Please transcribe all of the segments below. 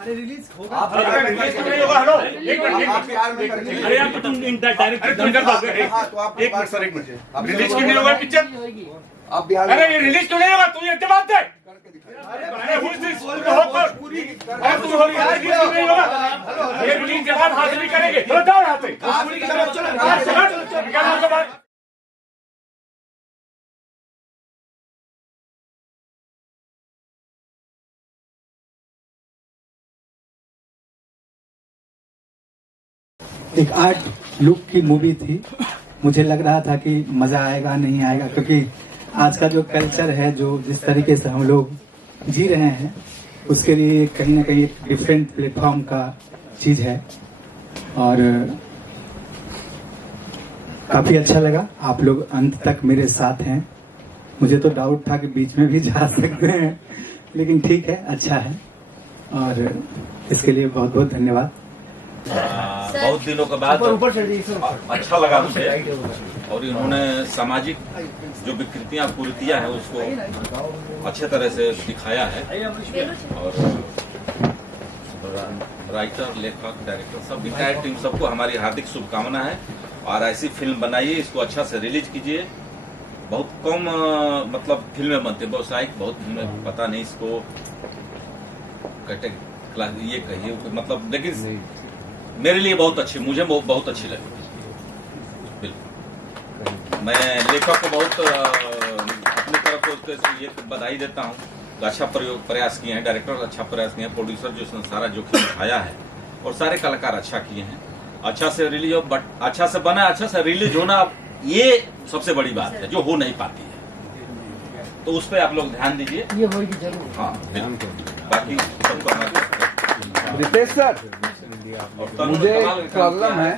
अरे रिलीज होगा। आप रिलीज तो नहीं होगा। हेलो एक मिनट, अरे यार तुम डायरेक्ट एक मिनट सर, एक मिनट, रिलीज क्यों नहीं होगा पिक्चर? आप बिहार अरे ये रिलीज क्यों नहीं होगा? तू ये जवाब दे। अरे ये रिलीज जवाब हासिल नहीं करेंगे। चलो जाओ यहाँ से। एक आर्ट लुक की मूवी थी। मुझे लग रहा था कि मजा आएगा नहीं आएगा, क्योंकि आज का जो कल्चर है, जो जिस तरीके से हम लोग जी रहे हैं, उसके लिए कहीं ना कहीं डिफरेंट प्लेटफॉर्म का चीज है। और काफी अच्छा लगा, आप लोग अंत तक मेरे साथ हैं। मुझे तो डाउट था कि बीच में भी जा सकते हैं, लेकिन ठीक है, अच्छा है। और इसके लिए बहुत बहुत धन्यवाद। बहुत दिनों के बाद अच्छा लगा मुझे, और इन्होंने सामाजिक जो विकृतियां कुरीतियां हैं उसको अच्छे तरह से दिखाया है। और राइटर, लेखक, डायरेक्टर, सब इंटायर टीम, सबको हमारी हार्दिक शुभकामना है। और ऐसी फिल्म बनाइए, इसको अच्छा से रिलीज कीजिए। बहुत कम मतलब फिल्में बनते, व्यावसायिक बहुत फिल्में, पता नहीं इसको ये कहिए मतलब, लेकिन मेरे लिए बहुत अच्छी, मुझे बहुत अच्छी लगी। बिल्कुल, मैं लेखक को बहुत अपनी तरफ से ये बधाई देता हूँ। अच्छा प्रयास किए हैं, डायरेक्टर अच्छा प्रयास किए हैं, प्रोड्यूसर जो सारा जोखिम उठाया है, और सारे कलाकार अच्छा किए हैं। अच्छा से रिलीज हो, बट अच्छा से बना, अच्छा से रिलीज होना, ये सबसे बड़ी बात है जो हो नहीं पाती है। तो उस पर आप लोग ध्यान दीजिए, ये होगी जरूर। हाँ बिल्कुल। बाकी सबको रितेश सर, मुझे प्रॉब्लम है,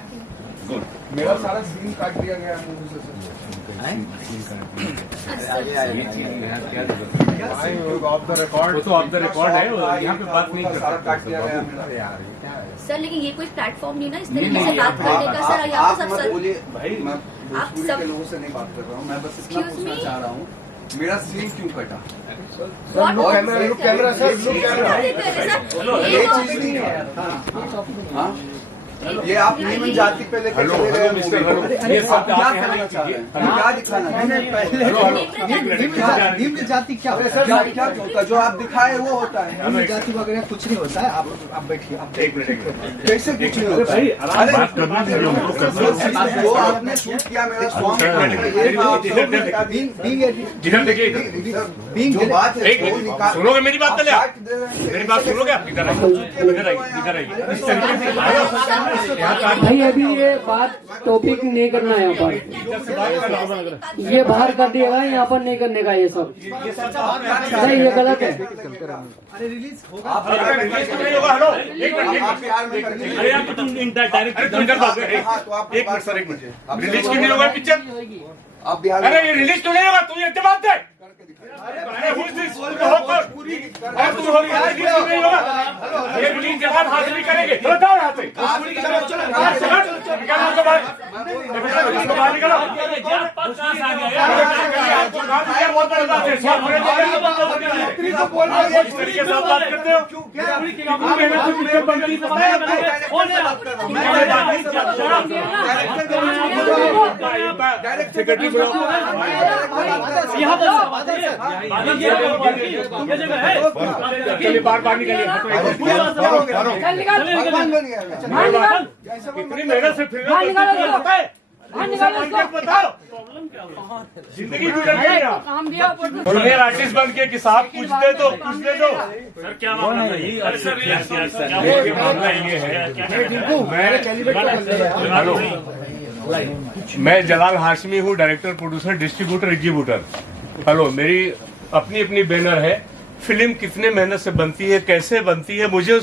मेरा सारा सीन काट दिया गया मूवी से। ऑफ द रिकॉर्ड है, यहाँ पे बात नहीं सारा काट दिया गया सर। लेकिन ये कोई प्लेटफॉर्म नहीं ना इस तरीके से बात करने का सर। यहाँ पे सब बोलिए भाई, मैं भोजपुरी के लोगों से नहीं बात कर रहा हूँ, मैं बस इतना पूछना चाह रहा हूँ, मेरा सीन क्यों कटा? कैमरा सर, ये चीज नहीं है। ये आप निम्न जाति पे लेकर चले गए मूवी को, क्या करना चाह रहे हैं, क्या दिखाना निम्न जाति क्या होता है? जो आप दिखाए वो होता है। निम्न जाति वगैरह कुछ नहीं होता है। आप बैठिए, आप एक मिनट, कैसे कुछ नहीं होता है? वो आपने शूट किया मेरा सॉन्ग, जो बात है सुनोगे मेरी बात? पहले मेरी बात सुनोगे आप? इधर आइए। इस तरीके से भाई अभी ये बात टॉपिक नहीं करना है यहाँ पर, ये बाहर कर दिया है, यहाँ पर नहीं करने का ये सब नहीं, ये गलत है। अरे रिलीज होगा। आप रिलीज तो नहीं होगा। हेलो एक मिनट, अरे यार तुम डायरेक्ट एक मिनट सर, एक मिनट, रिलीज क्यों नहीं होगा पिक्चर? आप बिहार, अरे ये रिलीज क्यों नहीं होगा? तू ये जवाब दे। ये रिलीज जवाब हासिल नहीं करेंगे। चलो जाओ यहाँ से। बात करते हो चलिए, बार निकलिए। कितनी मेहनत से फिल्म बताओ, जिंदगी गुजर गई। जूनियर आर्टिस्ट बन के कि साहब कुछ दे दो, कुछ दे दो। सर क्या मामला है? मामला ये है, मैं जलाल हाशमी हूँ, डायरेक्टर, प्रोड्यूसर, डिस्ट्रीब्यूटर, एग्जीब्यूटर। हेलो, मेरी अपनी अपनी बैनर है। फिल्म कितने मेहनत से बनती है, कैसे बनती है, मुझे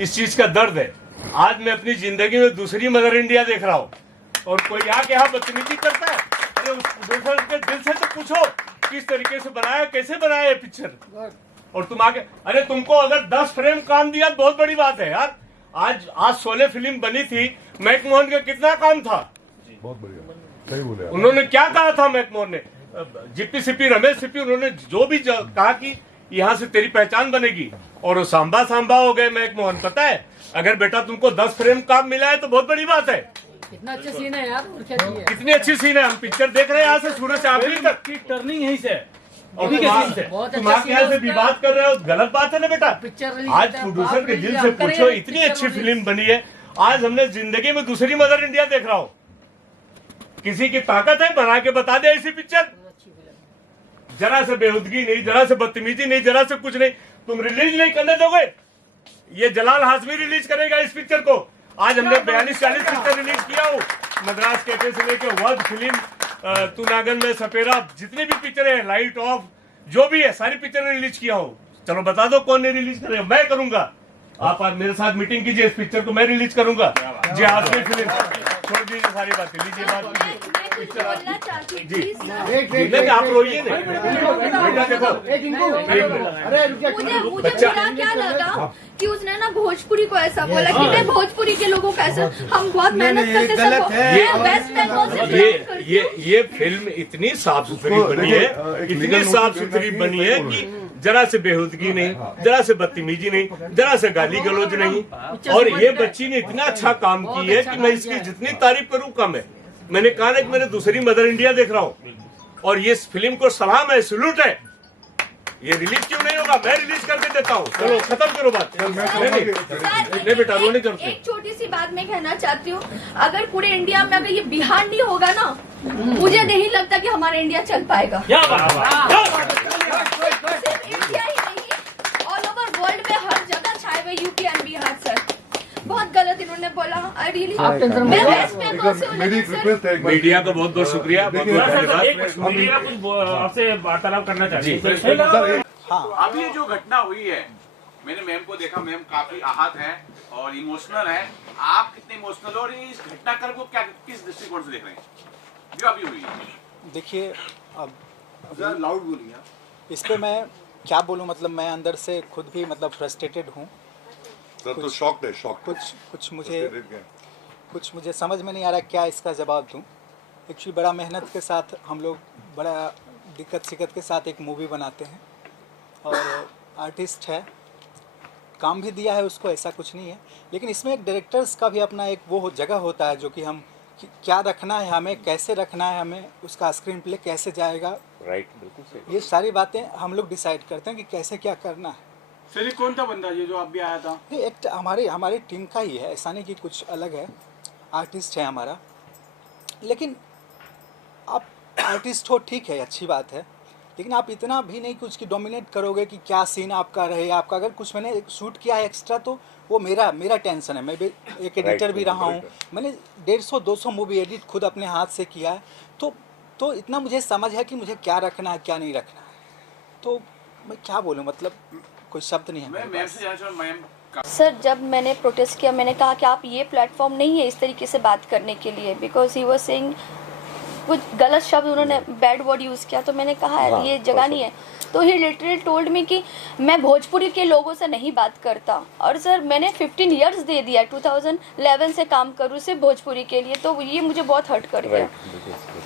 इस चीज का दर्द है। आज मैं अपनी जिंदगी में दूसरी मदर इंडिया देख रहा हूँ, और कोई आके यहाँ बदतमीजी करता है। अरे उस प्रोड्यूसर के दिल से तो पूछो किस तरीके से बनाया, कैसे बनाया पिक्चर। और तुम आके, अरे तुमको अगर 10 फ्रेम काम दिया बहुत बड़ी बात है यार। आज 16 फिल्म बनी थी, मैकमोहन का कितना काम था? बहुत बढ़िया, सही बोले। उन्होंने क्या कहा था मैकमोहन ने, जीपी सीपी, रमेश सीपी, उन्होंने जो भी कहा कि यहाँ से तेरी पहचान बनेगी। और वो सांबा सांबा हो गए महक मोहन, पता है अगर बेटा तुमको 10 फ्रेम काम मिला है तो बहुत बड़ी बात है। इतना अच्छा सीन है यार, और क्या चाहिए। कितनी अच्छी सीन है, हम पिक्चर देख रहे हैं यहाँ से शुरू से आखिरी तक, टर्निंग यहीं से और बहुत तुम अच्छा आके यहाँ से विवाद कर रहे हो, गलत बात है ना बेटा। पिक्चर रिलीज आज होता है, प्रोड्यूसर के बाप दिल रे, से हम करेंगे, पूछो, इतनी पिक्चर अच्छी रिलीज। फिल्म बनी है। आज हमने जिंदगी में दूसरी मदर इंडिया देख रहा हूँ। किसी की ताकत है बना के बता दे ऐसी पिक्चर। जरा से बेहुदगी नहीं, जरा से बदतमीजी नहीं, जरा से कुछ नहीं। तुम रिलीज नहीं करने दोगे, ये जलाल हाशमी रिलीज करेगा इस पिक्चर को। आज हमने 42-40 पिक्चर रिलीज किया हूँ, मद्रास कैफे से लेके वध फिल्म, तू नागन में सपेरा, जितनी भी पिक्चर है, लाइट ऑफ, जो भी है सारी पिक्चर रिलीज किया हूँ। चलो बता दो कौन नहीं रिलीज करेगा, मैं करूंगा। आप आज मेरे साथ मीटिंग कीजिए, इस पिक्चर को मैं रिलीज करूंगा। जी हाशमी फिल्म, छोड़ दीजिए सारी बातें, लीजिए बात कीजिए। मैं कुछ बोलना चाहती हूँ जी। प्लीज। नहीं आप रोइए नहीं, बेटा देखो मुझे बुरा क्या लगा कि उसने ना भोजपुरी को ऐसा बोला कि मैं भोजपुरी के लोगों को ऐसा, हम बहुत मेहनत करते सब, मैं वेस्ट बंगाल से बिलोंग करती हूँ। ये फिल्म इतनी साफ सुथरी बनी है, इतनी साफ सुथरी बनी है कि जरा से बेहुदगी नहीं, जरा से बदतमीजी नहीं, जरा से गाली गलौज नहीं। और ये बच्ची ने इतना अच्छा काम की है कि मैं इसकी जितनी तारीफ करूं कम है। मैंने कहा ना कि मैंने दूसरी मदर इंडिया देख रहा हूं, और ये फिल्म को सलाम है, सैल्यूट है। ये रिलीज क्यों नहीं होगा, मैं रिलीज करके देता हूँ। चलो खत्म करो बात। नहीं बेटा रो नहीं करते। एक छोटी सी बात मैं कहना चाहती हूँ, अगर पूरे इंडिया में अगर ये बिहार नहीं होगा ना, मुझे नहीं लगता कि हमारा इंडिया चल पाएगा। सिर्फ इंडिया ही नहीं, ऑल ओवर वर्ल्ड में हर जगह छाए हुए यूपी एंड बिहार। सर बहुत गलत इन्होंने बोला। आई रियली, मैं वेस्ट बंगाल से हूँ, लेकिन सर मीडिया को बहुत बहुत शुक्रिया, बहुत बहुत धन्यवाद। मीडिया कुछ आपसे वार्तालाप करना चाहिए सर। अभी ये जो घटना हुई है, मैंने मैम को देखा, मैम काफी आहत है और इमोशनल है। आप कितने इमोशनल हो और इस घटनाक्रम को क्या, किस दृष्टिकोण से देख रहे हैं जो अभी हुई है? देखिए, अब जरा लाउड बोलिए। इस पे मैं क्या बोलूं, मतलब मैं अंदर से खुद भी मतलब फ्रस्ट्रेटेड हूं। तो शॉक है, शॉक। कुछ मुझे समझ में नहीं आ रहा क्या इसका जवाब दूं। एक्चुअली बड़ा मेहनत के साथ हम लोग, बड़ा दिक्कत शिकत के साथ एक मूवी बनाते हैं, और आर्टिस्ट है, काम भी दिया है उसको, ऐसा कुछ नहीं है। लेकिन इसमें एक डायरेक्टर्स का भी अपना एक वो जगह होता है, जो कि हम क्या रखना है, हमें कैसे रखना है, हमें उसका स्क्रीन प्ले कैसे जाएगा, राइट, बिल्कुल सही। ये सारी बातें हम लोग डिसाइड करते हैं कि कैसे क्या करना है। सर कौन था बंदा ये जो आप भी आया था? नहीं, एक हमारी टीम का ही है, ऐसा नहीं कि कुछ अलग है, आर्टिस्ट है हमारा। लेकिन आप आर्टिस्ट हो, ठीक है, अच्छी बात है, लेकिन आप इतना भी नहीं कुछ की डोमिनेट करोगे कि क्या सीन आपका रहे। आपका अगर कुछ मैंने शूट किया है एक्स्ट्रा, तो वो मेरा टेंशन है। मैं भी एक एडिटर भी रहा हूँ, मैंने 150-200 मूवी एडिट खुद अपने हाथ से किया है, तो इतना मुझे समझ है कि मुझे क्या रखना है क्या नहीं रखना है। तो मैं क्या बोलूँ, मतलब कोई शब्द नहीं है मेरे पास। सर जब मैंने प्रोटेस्ट किया, मैंने कहा कि आप ये प्लेटफॉर्म नहीं है इस तरीके से बात करने के लिए, बिकॉज ही वाज सेइंग कुछ गलत शब्द, उन्होंने बैड वर्ड यूज़ किया। तो मैंने कहा ये जगह नहीं है। तो ही लिटरली टोल्ड मी कि मैं भोजपुरी के लोगों से नहीं बात करता। और सर मैंने 15 इयर्स दे दिया, 2011 से काम करूँ सिर्फ भोजपुरी के लिए, तो ये मुझे बहुत हर्ट कर गया।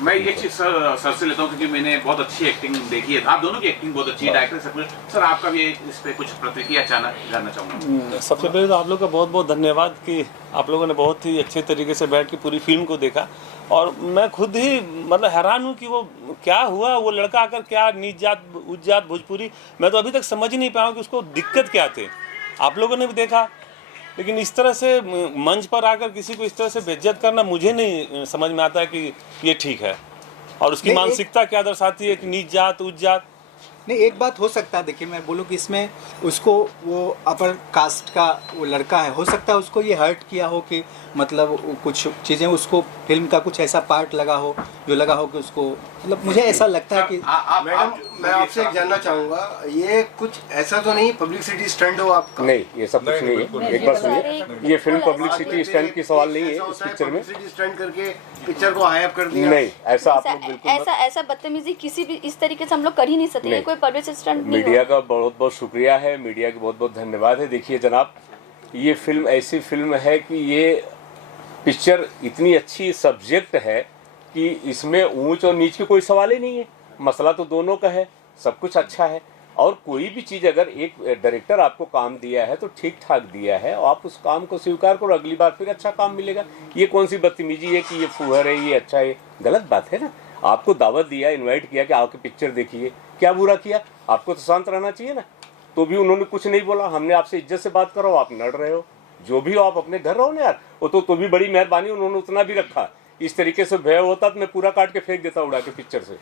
मैं ये चीज सर से लेता हूँ, क्योंकि मैंने बहुत अच्छी एक्टिंग देखी है, आप दोनों की एक्टिंग बहुत अच्छी है, डायरेक्टर सब कुछ। सर आपका भी इस पे कुछ प्रतिक्रिया जानना चाहूँगा। सबसे पहले तो आप लोग का बहुत बहुत धन्यवाद कि आप लोगों ने बहुत ही अच्छे तरीके से बैठ के पूरी फिल्म को देखा। और मैं खुद ही मतलब हैरान हूँ कि वो क्या हुआ, वो लड़का आकर क्या नीच जात उच्च जात भोजपुरी, मैं तो अभी तक समझ ही नहीं पाया कि उसको दिक्कत क्या थे। आप लोगों ने भी देखा, लेकिन इस तरह से मंच पर आकर किसी को इस तरह से बेइज्जत करना मुझे नहीं समझ में आता है कि ये ठीक है। और उसकी मानसिकता क्या दर्शाती है कि नीच जात उच्च जात। नहीं, एक बात हो सकता है, देखिए मैं बोलूँ कि इसमें उसको वो अपर कास्ट का वो लड़का है, हो सकता है उसको ये हर्ट किया हो कि मतलब कुछ चीज़ें उसको फिल्म का कुछ ऐसा पार्ट लगा हो जो लगा हो कि उसको, मतलब मुझे ऐसा लगता है कि मैं आपसे एक जानना चाहूँगा, ये कुछ ऐसा तो नहीं पब्लिसिटी स्टंट हो आपका? नहीं, ये सब कुछ नहीं है। एक बार सुनिए, ये फिल्म पब्लिसिटी स्टंट की सवाल नहीं है इस पिक्चर में। पब्लिसिटी स्टंट करके पिक्चर को हाइप कर दिया? नहीं, ऐसा आप लोग बिल्कुल ऐसा बदतमीजी किसी भी इस तरीके से हम लोग कर ही नहीं सकते। कोई पब्लिसिटी स्टंट नहीं। मीडिया का बहुत बहुत शुक्रिया है, मीडिया का बहुत बहुत धन्यवाद है। देखिए जनाब, ये फिल्म ऐसी फिल्म है कि ये पिक्चर इतनी अच्छी सब्जेक्ट है कि इसमें ऊंच और नीच की कोई सवाल ही नहीं है। मसला तो दोनों का है, सब कुछ अच्छा है। और कोई भी चीज़ अगर एक डायरेक्टर आपको काम दिया है तो ठीक ठाक दिया है और आप उस काम को स्वीकार करो, अगली बार फिर अच्छा काम मिलेगा। ये कौन सी बदतमीजी है कि ये फुहर है, ये अच्छा है? गलत बात है ना। आपको दावत दिया, इनवाइट किया कि आके पिक्चर देखिए, क्या बुरा किया? आपको तो शांत रहना चाहिए ना। तो भी उन्होंने कुछ नहीं बोला, हमने आपसे इज्जत से बात करो, आप लड़ रहे हो। जो भी हो आप अपने घर रहो ना यार। वो तो भी बड़ी मेहरबानी, उन्होंने उतना भी रखा। इस तरीके से भय होता तो मैं पूरा काट के फेंक देता उड़ा के पिक्चर से।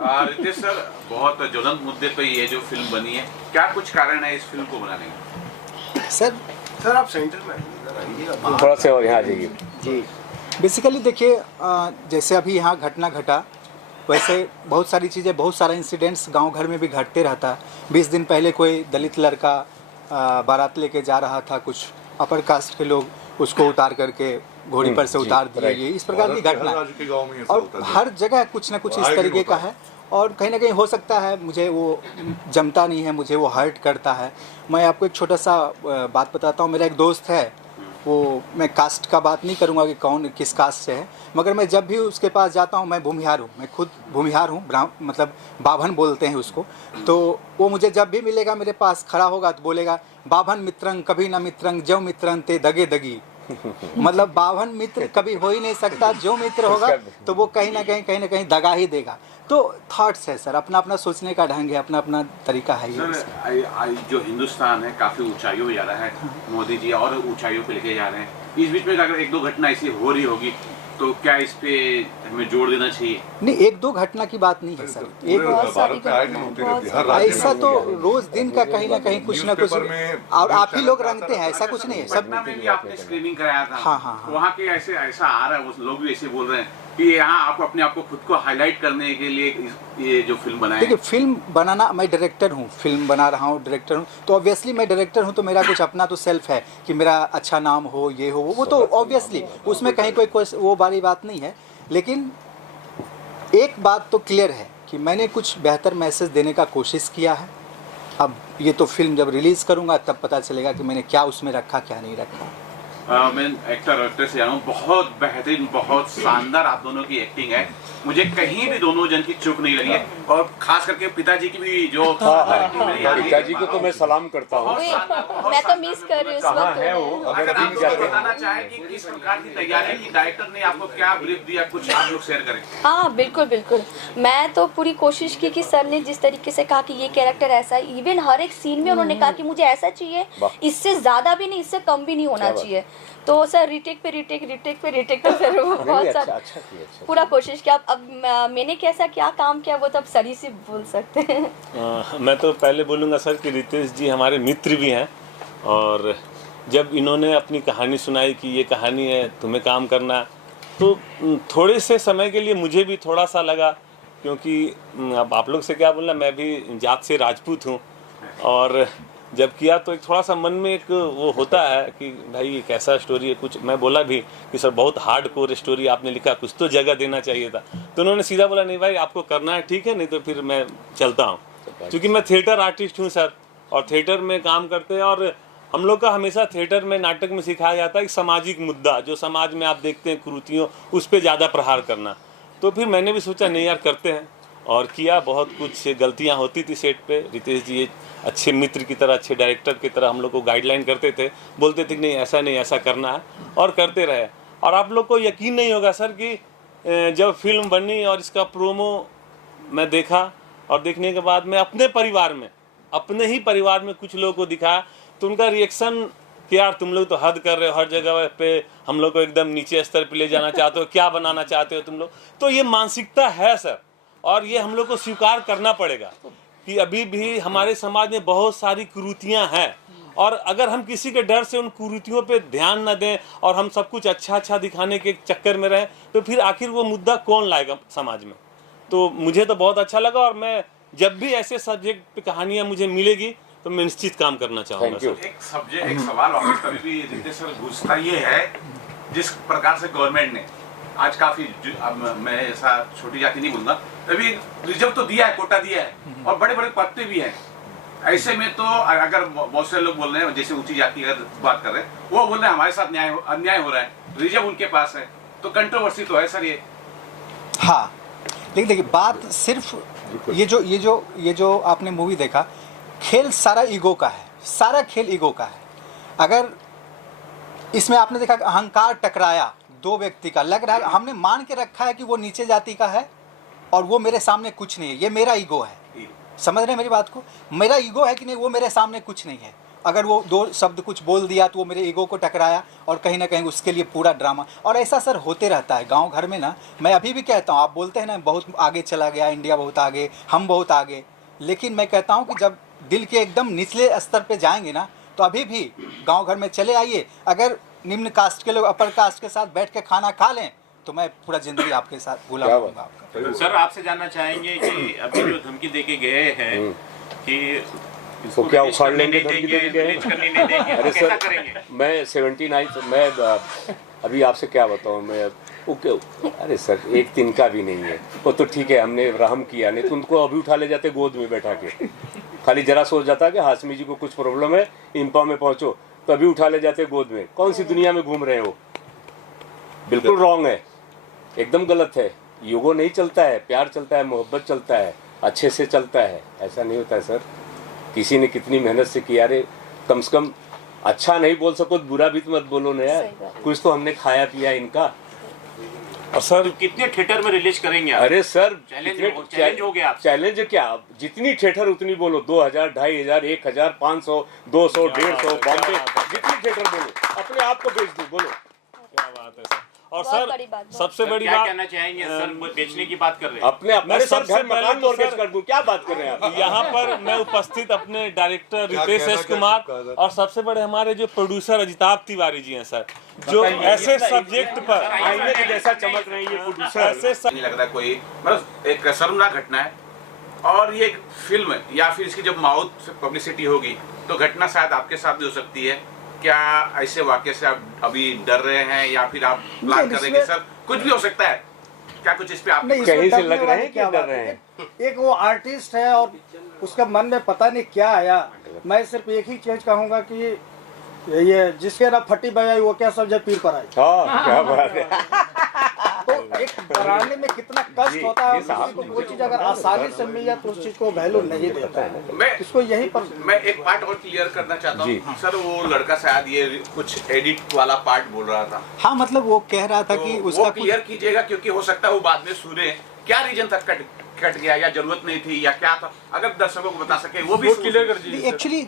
रितेश सर, बहुत ज्वलंत मुद्दे पे ये जो फिल्म बनी है, क्या कुछ कारण है इस फिल्म को बनाने का? सर आप सेंटर में थोड़ा सा और यहाँ आ जाइए जी। बेसिकली देखिए, जैसे अभी यहाँ घटना घटा, वैसे बहुत सारी चीज़ें, बहुत सारे इंसिडेंट्स गांव घर में भी घटते रहता है। 20 दिन पहले कोई दलित लड़का बारात लेके जा रहा था, कुछ अपर कास्ट के लोग उसको उतार करके घोड़ी पर से उतार दिए। ये इस प्रकार की घटना है और हर जगह कुछ ना कुछ इस तरीके का है। और कहीं ना कहीं हो सकता है मुझे वो जमता नहीं है, मुझे वो हर्ट करता है। मैं आपको एक छोटा सा बात बताता हूँ। मेरा एक दोस्त है, वो, मैं कास्ट का बात नहीं करूँगा कि कौन किस कास्ट से है, मगर मैं जब भी उसके पास जाता हूँ, मैं भूमिहार हूँ, मैं खुद भूमिहार हूँ, मतलब बाभन बोलते हैं उसको। तो वो मुझे जब भी मिलेगा, मेरे पास खड़ा होगा तो बोलेगा, बाभन मित्रंग कभी न मित्रंग जो मित्रंग ते दगे दगी। मतलब बाभन मित्र कभी हो ही नहीं सकता, जो मित्र होगा तो वो कहीं ना कहीं दगा ही देगा। तो थॉट्स है सर, अपना अपना सोचने का ढंग है, अपना अपना तरीका है। सर, जो हिंदुस्तान है काफी ऊंचाइयों पे जा रहा है, मोदी जी और ऊंचाइयों पे लेके जा रहे हैं। इस बीच में अगर एक दो घटना ऐसी हो रही होगी तो क्या इस पे हमें जोड़ देना चाहिए? नहीं, एक दो घटना की बात नहीं है सर, ऐसा तो रोज दिन का कहीं ना कहीं कुछ ना कुछ, और आप ही लोग रंगते हैं, ऐसा कुछ नहीं है। सब में भी आपने स्क्रीनिंग कराया था। हाँ। वहाँ के ऐसा आ रहा है, वो लोग भी ऐसे बोल रहे हैं कि यहाँ आप अपने आप को खुद को हाईलाइट करने के लिए ये जो फिल्म बनाए। देखिए, फिल्म बनाना, मैं डायरेक्टर हूँ, फिल्म बना रहा हूँ, डायरेक्टर हूँ, तो ऑब्वियसली मैं डायरेक्टर हूँ तो मेरा कुछ अपना तो सेल्फ है कि मेरा अच्छा नाम हो, ये हो वो तो ऑब्वियसली उसमें कहीं कोई वो बड़ी बात नहीं है। लेकिन एक बात तो क्लियर है कि मैंने कुछ बेहतर मैसेज देने का कोशिश किया है। अब ये तो फिल्म जब रिलीज़ करूँगा तब पता चलेगा कि मैंने क्या उसमें रखा, क्या नहीं रखा। मैं एक्टर से जानूँ, बहुत बेहतरीन, बहुत शानदार आप दोनों की एक्टिंग है। मुझे कहीं भी दोनों जन की चूक नहीं लगी है, और खास करके पिताजी की भी जो पिताजी को तो मैं सलाम करता हूँ। मैं तो मिस कर रही हूँ। कहाँ है वो? अगर आप बताना चाहें कि किस प्रकार की तैयारी की, डायरेक्टर ने आपको क्या ब्रीफ दिया, कुछ आप लोग शेयर करें। हाँ बिल्कुल। मैं तो पूरी कोशिश की कि सर ने जिस तरीके से कहा कि ये कैरेक्टर ऐसा है, इवन हर एक सीन में उन्होंने कहा कि मुझे ऐसा चाहिए, इससे ज्यादा भी नहीं, इससे कम भी नहीं होना चाहिए। तो सर रिटेक पे रिटेक तो फिर बहुत सारा पूरा कोशिश किया। अब मैंने कैसा क्या काम किया वो तो अब सर ही से बोल सकते हैं। मैं तो पहले बोलूँगा सर कि रितेश जी हमारे मित्र भी हैं, और जब इन्होंने अपनी कहानी सुनाई कि ये कहानी है, तुम्हें काम करना, तो थोड़े से समय के लिए मुझे भी थोड़ा सा लगा, क्योंकि अब आप लोग से क्या बोलना, मैं भी जात से राजपूत हूँ, और जब किया तो एक थोड़ा सा मन में एक वो होता है कि भाई ये कैसा स्टोरी है। कुछ मैं बोला भी कि सर बहुत हार्ड कोर स्टोरी आपने लिखा, कुछ तो जगह देना चाहिए था। तो उन्होंने सीधा बोला, नहीं भाई आपको करना है ठीक है, नहीं तो फिर मैं चलता हूँ। क्योंकि मैं थिएटर आर्टिस्ट हूँ सर, और थिएटर में काम करते हैं, और हम लोग का हमेशा थिएटर में, नाटक में सिखाया जाता है कि सामाजिक मुद्दा जो समाज में आप देखते हैं कुरीतियों, उस पर ज़्यादा प्रहार करना। तो फिर मैंने भी सोचा नहीं यार करते हैं, और किया। बहुत कुछ गलतियाँ होती थी सेट पे। रितेश जी अच्छे मित्र की तरह, अच्छे डायरेक्टर की तरह हम लोग को गाइडलाइन करते थे, बोलते थे कि नहीं ऐसा करना है, और करते रहे। और आप लोग को यकीन नहीं होगा सर कि जब फिल्म बनी और इसका प्रोमो मैं देखा, और देखने के बाद मैं अपने ही परिवार में कुछ लोगों को दिखाया, तो उनका रिएक्शन कि यार तुम लोग तो हद कर रहे हो, हर जगह पे हम लोग को एकदम नीचे स्तर पे ले जाना चाहते हो, क्या बनाना चाहते हो तुम लोग। तो ये मानसिकता है सर, और ये हम लोग को स्वीकार करना पड़ेगा कि अभी भी हमारे समाज में बहुत सारी कुरीतियां हैं, और अगर हम किसी के डर से उन कुरीतियों पे ध्यान न दें और हम सब कुछ अच्छा दिखाने के चक्कर में रहें, तो फिर आखिर वो मुद्दा कौन लाएगा समाज में। तो मुझे तो बहुत अच्छा लगा, और मैं जब भी ऐसे सब्जेक्ट पे कहानियां मुझे मिलेगी तो मैं निश्चित काम करना चाहूँगा। एक सवाल ऑफिस कभी भी रितेश सर पूछता ये है, जिस प्रकार से गवर्नमेंट ने आज काफी, अब मैं ऐसा छोटी जाति नहीं बोलूंगा, अभी रिजर्व तो दिया है, कोटा दिया है, और बड़े बड़े पद पे भी हैं। ऐसे में तो अगर बहुत से लोग बोल रहे हैं, जैसे ऊंची जाति की बात कर रहे हैं, वो बोल रहे हैं हमारे साथ अन्याय हो रहा है, रिजर्व उनके पास है, तो कंट्रोवर्सी तो है सर ये। हाँ, लेकिन देखिए बात सिर्फ ये जो आपने मूवी देखा, खेल सारा ईगो का है, सारा खेल ईगो का है। अगर इसमें आपने देखा कि अहंकार टकराया दो व्यक्ति का, लग रहा है हमने मान के रखा है कि वो नीचे जाति का है और वो मेरे सामने कुछ नहीं है, ये मेरा ईगो है। समझ रहे हैं मेरी बात को? मेरा ईगो है कि नहीं, वो मेरे सामने कुछ नहीं है। अगर वो दो शब्द कुछ बोल दिया तो वो मेरे ईगो को टकराया और कहीं ना कहीं उसके लिए पूरा ड्रामा। और ऐसा सर होते रहता है गांव घर में ना। मैं अभी भी कहता हूँ, आप बोलते हैं ना बहुत आगे चला गया, इंडिया बहुत आगे, हम बहुत आगे, लेकिन मैं कहता हूँ कि जब दिल के एकदम निचले स्तर पे जाएंगे ना, तो अभी भी गांव घर में चले आइए, अगर निम्न कास्ट के लोग अपर कास्ट के साथ बैठ के खाना खा लें तो मैं पूरा जिंदगी आपके साथ भूला दूंगा आपका। सर आपसे जानना चाहेंगे कि अभी जो धमकी देके गए हैं कि इसको क्या उखाड़ लेंगे, धमकी नहीं देंगे, अरे कैसा सर करेंगे? मैं 79 मैं अभी आपसे क्या बताऊँ मैं, अरे सर एक दिन का भी नहीं है वो तो ठीक है, हमने रहम किया, नहीं तो उनको अभी उठा ले जाते गोद में बैठा के। खाली जरा सोच जाता कि हाशमी जी को कुछ प्रॉब्लम है, इंपा में पहुंचो, तो अभी उठा ले जाते गोद में। कौन सी दुनिया में घूम रहे हो? बिल्कुल रॉन्ग है, एकदम गलत है। ईगो नहीं चलता है, प्यार चलता है, मोहब्बत चलता है, अच्छे से चलता है। ऐसा नहीं होता है सर। किसी ने कितनी मेहनत से किया, अरे कम से कम अच्छा नहीं बोल सको तो बुरा भी तो मत बोलो ना यार, कुछ तो हमने खाया पिया इनका। और सर कितने थिएटर में रिलीज करेंगे आप? अरे सर चैलेंज हो गया। चैलेंज क्या, जितनी थिएटर उतनी बोलो, 2000, 2500, 1000, 500, 200, 150, बॉम्बे, जितनी थिएटर बोलो, अपने आप को बेच दो, बोलो। क्या बात है सर। और सर सबसे बड़ी क्या बात कहना चाहेंगे सर, बेचने की बात कर रहे हैं? अपने सर घर मकान मॉर्गेज कर दूं, क्या बात कर रहे हैं आप? यहाँ पर मैं उपस्थित अपने डायरेक्टर रितेश एस कुमार और सबसे बड़े हमारे जो प्रोड्यूसर अजिताभ तिवारी जी हैं सर, जो ऐसे सब्जेक्ट पर आईने के जैसा चमक रहे हैं ये प्रोड्यूसर। ऐसे नहीं लग रहा कोई मतलब एक शर्मनाक घटना है, और ये फिल्म या फिर इसकी जब माउथ पब्लिसिटी होगी तो घटना शायद आपके साथ भी हो सकती है। क्या ऐसे वाक्य से आप अभी डर रहे हैं या फिर आप प्लान कर रहे हैं? सर कुछ भी हो सकता है, क्या कुछ इस पे आप कहीं से लग रहे हैं क्या डर रहे हैं? एक वो आर्टिस्ट है और उसका मन में पता नहीं क्या आया। मैं सिर्फ एक ही चीज कहूंगा कि ये जिसके ना फटी बजाई वो क्या समझे पीर पर आई। हाँ क्या बात है। तो एक बनाने में कितना कष्ट होता है, किसी को कोई चीज अगर आसानी से मिल जाए तो उस चीज को वैल्यू नहीं देता है। मैं इसको यही पर मैं एक पार्ट और क्लियर करना चाहता हूँ सर। वो लड़का शायद ये कुछ एडिट वाला पार्ट बोल रहा था। हाँ मतलब वो कह रहा था कि उसका क्लियर कीजिएगा, क्योंकि हो सकता है वो बाद में सुने क्या रीजन था कट गया, या जरूरत नहीं थी, या क्या था। अगर दर्शकों को बता सके वो भी क्लियर कर दीजिए। एक्चुअली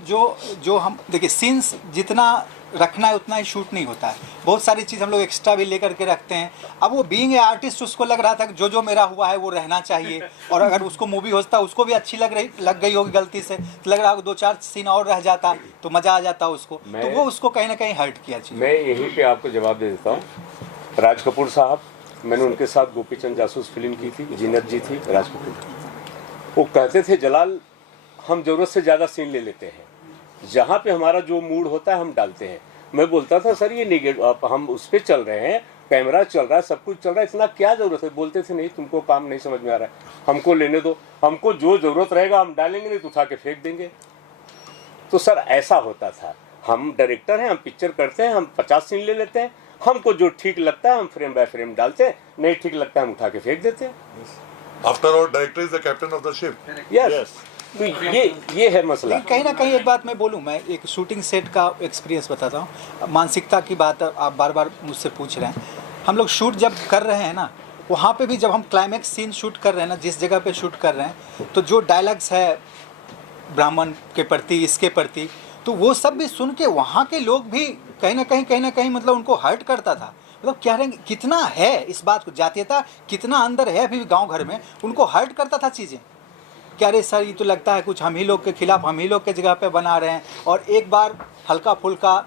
जो हम देखिए सीन्स जितना रखना है उतना ही शूट नहीं होता है, बहुत सारी चीज़ हम लोग एक्स्ट्रा भी लेकर के रखते हैं। अब वो बीइंग ए आर्टिस्ट उसको लग रहा था कि जो मेरा हुआ है वो रहना चाहिए, और अगर उसको मूवी होता उसको भी अच्छी लग गई होगी गलती से, तो लग रहा है 2-4 सीन और रह जाता तो मज़ा आ जाता उसको, तो वो उसको कहीं ना कहीं हर्ट किया चीज़। मैं यहीं पे आपको जवाब दे देता हूँ। राज कपूर साहब, मैंने उनके साथ गोपीचंद जासूस फिल्म की थी, जीनत जी थी, राज कपूर। वो कहते थे जलाल हम ज़रूरत से ज़्यादा सीन ले लेते हैं, जहाँ पे हमारा जो मूड होता है हम डालते हैं। मैं बोलता था सर ये नेगेटिव, हम उस पर चल रहे हैं, कैमरा चल रहा है, सब कुछ चल रहा है, इतना क्या ज़रूरत है? बोलते थे नहीं तुमको काम नहीं समझ में आ रहा है, हमको लेने दो, हमको जो ज़रूरत रहेगा हम डालेंगे, नहीं तो उठा के फेंक देंगे। तो सर ऐसा होता था। हम डायरेक्टर हैं, हम पिक्चर करते हैं, हम 50 सीन ले लेते हैं, हमको जो ठीक लगता है हम फ्रेम बाय फ्रेम डालते हैं, नहीं ठीक लगता है हम उठा के फेंक देते हैं। After all, director is the captain of the ship. Yes. तो ये है मसला। कहीं ना कहीं एक बात मैं बोलूँ, मैं एक शूटिंग सेट का एक्सपीरियंस बताता हूँ। मानसिकता की बात आप बार बार मुझसे पूछ रहे हैं। हम लोग शूट जब कर रहे हैं ना, वहाँ पे भी जब हम क्लाइमैक्स सीन शूट कर रहे हैं ना, जिस जगह पे शूट कर रहे हैं, तो जो डायलॉग्स है ब्राह्मण के प्रति, इसके प्रति, तो वो सब भी सुन के वहाँ के लोग भी कहीं ना कहीं मतलब उनको हर्ट करता था। मतलब क्या रहेंगे कितना है इस बात को, जातीयता कितना अंदर है अभी भी गांव घर में, उनको हर्ट करता था चीज़ें। क्या अरे सर ये तो लगता है कुछ हम ही लोग के खिलाफ, हम ही लोग के जगह पे बना रहे हैं। और एक बार हल्का फुल्का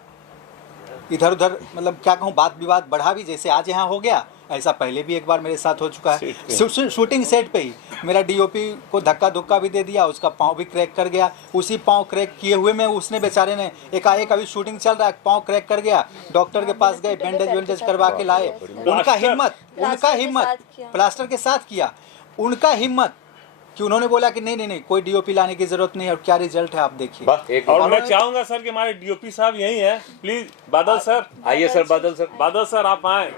इधर उधर मतलब क्या कहूँ बात विवाद बढ़ा भी, जैसे आज यहाँ हो गया, ऐसा पहले भी एक बार मेरे साथ हो चुका है। शूटिंग सेट पे ही मेरा डीओपी को धक्का धुक्का भी दे दिया, उसका पाँव भी क्रैक कर गया। उसी पाँव क्रैक किए हुए में उसने बेचारे ने एकाएक, अभी शूटिंग चल रहा है, पाँव क्रैक कर गया, डॉक्टर के पास गए, बैंडेज वैंडेज करवा के लाए। उनका हिम्मत प्लास्टर के साथ किया, उनका हिम्मत कि उन्होंने बोला कि नहीं कोई डीओपी लाने की जरूरत नहीं है। और क्या रिजल्ट है आप देखिए। और मैं चाहूंगा सर कि हमारे डीओपी साहब यही है, प्लीज बादल सर आइए। सर बादल सर आप आए।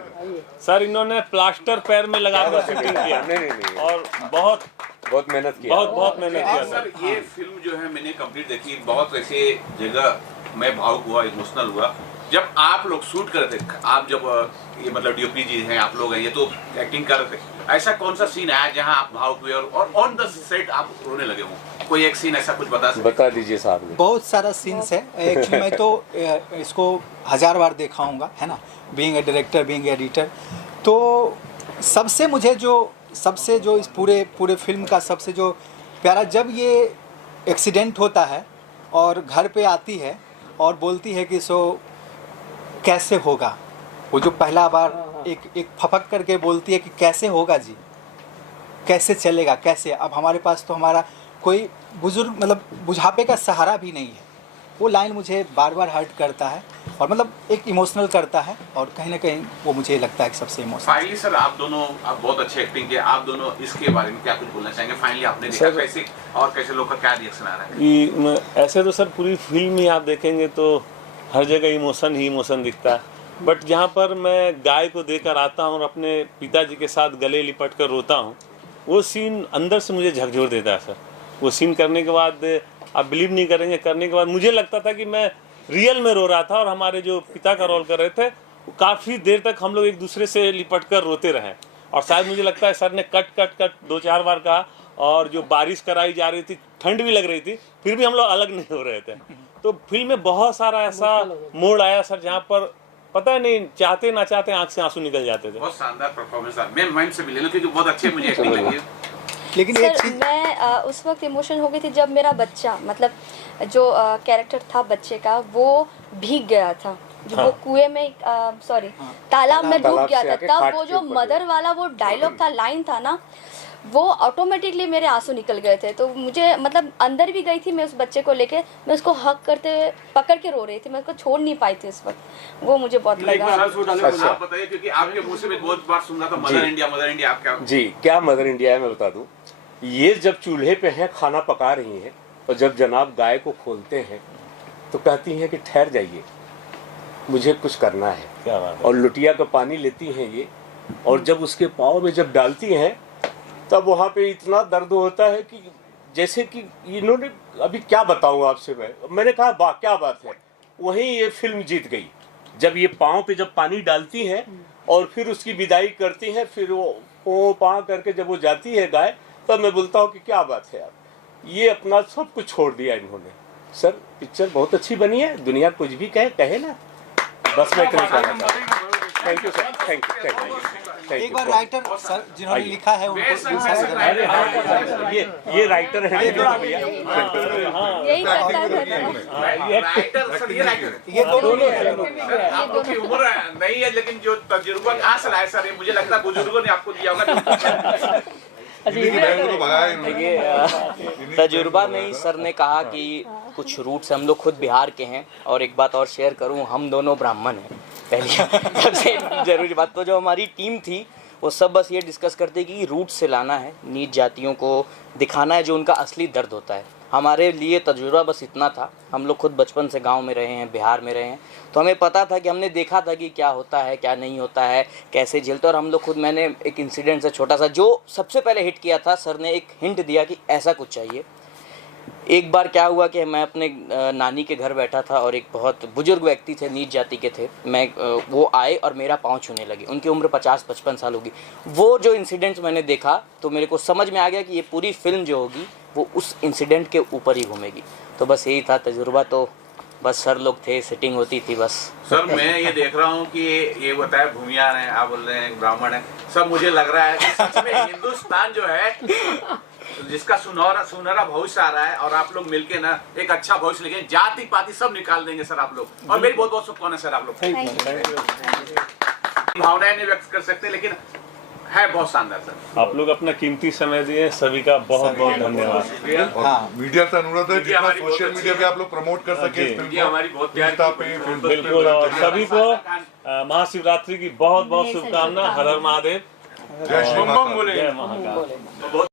सर इन्होंने प्लास्टर पैर में लगा कर शूटिंग किया नहीं। और बहुत बहुत मेहनत किया, बहुत मेहनत किया सर। ये फिल्म जो है मैंने कंप्लीट देखी, बहुत ऐसे जगह मैं भावुक हुआ, इमोशनल हुआ जब आप लोग शूट कर रहे थे। आप जब ये मतलब डीओपी जी हैं, आप लोग हैं, ये तो एक्टिंग कर रहे थे, ऐसा कौन सा सीन आया जहां आप भावुक हुए और ऑन द सेट आप रोने लगे हो? कोई एक सीन ऐसा कुछ बता दीजिए साहब। बहुत सारा सीन्स है एक्चुअली, मैं तो इसको 1000 बार देखा हूँगा, है ना, being a director, being editor. तो सबसे जो इस पूरे फिल्म का सबसे जो प्यारा, जब ये एक्सीडेंट होता है और घर पे आती है और बोलती है कि सो कैसे होगा, वो जो पहला बार एक फपक करके बोलती है कि कैसे होगा जी, कैसे चलेगा, कैसे, अब हमारे पास तो हमारा कोई बुजुर्ग मतलब बुढ़ापे का सहारा भी नहीं है। वो लाइन मुझे बार बार हर्ट करता है और मतलब एक इमोशनल करता है और कहीं ना कहीं वो मुझे लगता है कि सबसे इमोशनल। फाइनली सर, आप बहुत अच्छे एक्टिंग किए, आप दोनों इसके बारे में क्या कुछ बोलना चाहेंगे? फाइनली आपने देखा कैसे और कैसे लोग का क्या रिएक्शन आ रहा है? ऐसे तो सर पूरी फिल्म ही आप देखेंगे तो हर जगह इमोशन ही इमोशन दिखता है, बट जहाँ पर मैं गाय को देकर आता हूँ और अपने पिताजी के साथ गले लिपट कर रोता हूँ, वो सीन अंदर से मुझे झकझोर देता है सर। वो सीन करने के बाद आप बिलीव नहीं करेंगे, करने के बाद मुझे लगता था कि मैं रियल में रो रहा था और हमारे जो पिता का रोल कर रहे थे वो काफ़ी देर तक हम लोग एक दूसरे से लिपट कर रोते रहे। और शायद मुझे लगता है सर ने कट 2-4 बार कहा, और जो बारिश कराई जा रही थी, ठंड भी लग रही थी, फिर भी हम लोग अलग नहीं हो रहे थे। तो फिल्म में बहुत सारा ऐसा मोड़ आया सर जहाँ पर पता नहीं चाहते ना चाहते आंख से आंसू निकल जाते थे। बहुत शानदार परफॉर्मेंस है, मैं माइंड से भी ले लूं क्योंकि बहुत अच्छे मुझे एक्टिंग लगी। लेकिन सर मैं उस वक्त इमोशन हो गई थी जब मेरा बच्चा, मतलब जो कैरेक्टर था बच्चे का, वो भीग गया था, जो वो कुएं में तालाब में डूब गया था। तब वो जो मदर वाला वो डायलॉग था, लाइन था ना, वो ऑटोमेटिकली मेरे आंसू निकल गए थे। तो मुझे मतलब अंदर भी गई थी मैं उस बच्चे को लेके, मैं उसको हक करते पकड़ के रो रही थी, मैं उसको छोड़ नहीं पाई थी उस वक्त। वो मुझे बहुत लगा। आप बताइए, क्योंकि आपके मुंह से मैं बहुत बार सुन रहा था मदर इंडिया, आप क्या? जी, क्या मदर इंडिया है मैं बता दूं। ये जब चूल्हे पे हैं, खाना पका रही हैं, और जब जनाब गाय को खोलते हैं तो कहती हैं कि ठहर जाइए, मुझे कुछ करना है। क्या बात है। और लुटिया का पानी लेती हैं ये, और जब उसके पाँव में जब डालती हैं तब वहाँ पे इतना दर्द होता है कि जैसे कि इन्होंने, अभी क्या बताऊँ आपसे, मैंने कहा वाह क्या बात है। वहीं ये फिल्म जीत गई, जब ये पाँव पे जब पानी डालती हैं और फिर उसकी विदाई करती हैं, फिर वो पाँव करके जब वो जाती है गाय, तब मैं बोलता हूँ कि क्या बात है यार, ये अपना सब कुछ छोड़ दिया इन्होंने। सर पिक्चर बहुत अच्छी बनी है, दुनिया कुछ भी कहे ना, बस मैं इतना कहना चाहता हूँ। Thank you sir, thank you. एक बार राइटर सर जिन्होंने लिखा है उनको ये राइटर है यही ये दोनों की उम्र नहीं है, लेकिन जो तजुर्बा कहाँ से लाए सर, मुझे लगता है बुजुर्गों ने आपको दिया होगा। तजुर्बा नहीं, सर ने कहा कि कुछ रूट्स हम लोग खुद बिहार के हैं, और एक बात और शेयर करूं, हम दोनों ब्राह्मण हैं। पहली सबसे ज़रूरी बात, तो जो हमारी टीम थी वो सब बस ये डिस्कस करते कि रूट से लाना है, नीच जातियों को दिखाना है जो उनका असली दर्द होता है। हमारे लिए तजुर्बा बस इतना था, हम लोग खुद बचपन से गांव में रहे हैं, बिहार में रहे हैं, तो हमें पता था कि हमने देखा था कि क्या होता है क्या नहीं होता है, कैसे झेलते। और हम लोग खुद, मैंने एक इंसिडेंट से छोटा सा जो सबसे पहले हिट किया था, सर ने एक हिंट दिया कि ऐसा कुछ चाहिए। एक बार क्या हुआ कि मैं अपने नानी के घर बैठा था और एक बहुत बुजुर्ग व्यक्ति थे, नीच जाति के थे, वो आए और मेरा पाँव छूने लगे। उनकी उम्र 50-55 साल होगी। वो जो इंसिडेंट्स मैंने देखा तो मेरे को समझ में आ गया कि ये पूरी फिल्म जो होगी वो उस इंसिडेंट के ऊपर ही घूमेगी। तो बस यही था तजुर्बा, तो बस सर लोग थे, सेटिंग होती थी बस। सर मैं ये देख रहा हूँ कि ये बताया भूमियार हैं, आप बोल रहे हैं ब्राह्मण है, सब मुझे लग रहा है कि सच में हिंदुस्तान जो है जिसका सुनहरा भविष्य आ रहा है, और आप लोग मिलके ना एक अच्छा भविष्य लेके जाति पाति सब निकाल देंगे सर आप लोग। और मेरी बहुत बहुत शुभकामनाएं सर आप लोग। भावनाएं नहीं व्यक्त कर सकते, लेकिन है बहुत शानदार सर। आप लोग अपना कीमती समय दिए, सभी का बहुत बहुत धन्यवाद। हाँ, मीडिया से अनुरोध है जितना सोशल मीडिया पे आप लोग प्रमोट कर सके इस फिल्म को, हमारी बहुत प्यार बिल्कुल। और सभी को महाशिवरात्रि की बहुत बहुत शुभकामना। हर हर महादेव, जय श्री महाकाल। जय महाकाल।